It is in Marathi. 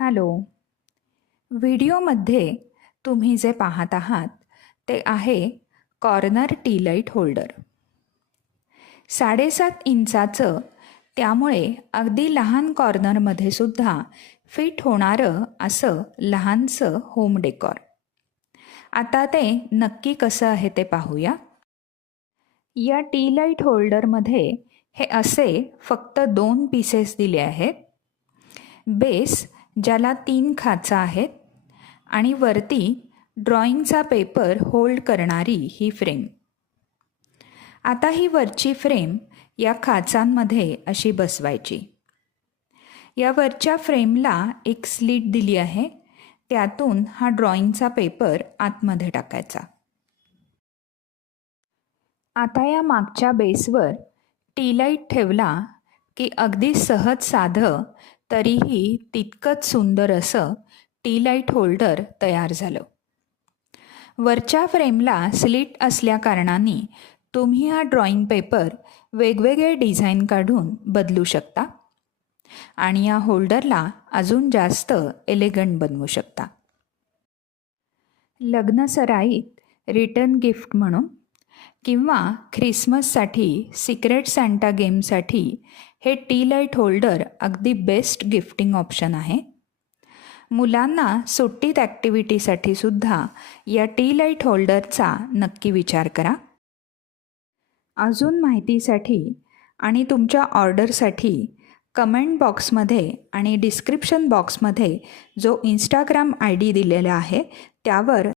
हॅलो. व्हिडिओमध्ये तुम्ही जे पाहत आहात ते आहे कॉर्नर टी लाईट होल्डर. 7.5 इंचाचं, त्यामुळे अगदी लहान कॉर्नरमध्ये सुद्धा फिट होणारं असं लहानसं होम डेकॉर. आता ते नक्की कसं आहे ते पाहूया. या टी लाईट होल्डरमध्ये हे असे फक्त 2 पीसेस दिले आहेत. बेस ज्याला 3 खाचा आहेत आणि वरती ड्रॉइंगचा पेपर होल्ड करणारी ही फ्रेम. आता ही वरची फ्रेम या खाचांमध्ये अशी बसवायची. या वरच्या फ्रेमला एक स्लिट दिली आहे, त्यातून हा ड्रॉइंगचा पेपर आतमध्ये टाकायचा. आता या मागच्या बेसवर टी लाईट ठेवला की अगदी सहज साधं तरीही तितकंच सुंदर असं टी लाईट होल्डर तयार झालं. वरच्या फ्रेमला स्लिट असल्याकारणाने तुम्ही हा ड्रॉइंग पेपर वेगवेगळे डिझाईन काढून बदलू शकता आणि या होल्डरला अजून जास्त एलिगंट बनवू शकता. लग्नसराईत रिटर्न गिफ्ट म्हणून किंवा ख्रिसमससाठी सिक्रेट सांता गेमसाठी हे टी लाईट होल्डर अगदी बेस्ट गिफ्टिंग ऑप्शन आहे. मुलांना सुट्टीत ॲक्टिव्हिटीसाठी सुद्धा या टी लाईट होल्डरचा नक्की विचार करा. अजून माहितीसाठी आणि तुमच्या ऑर्डरसाठी कमेंट बॉक्समध्ये आणि डिस्क्रिप्शन बॉक्समध्ये जो इंस्टाग्राम ID दिलेला आहे त्यावर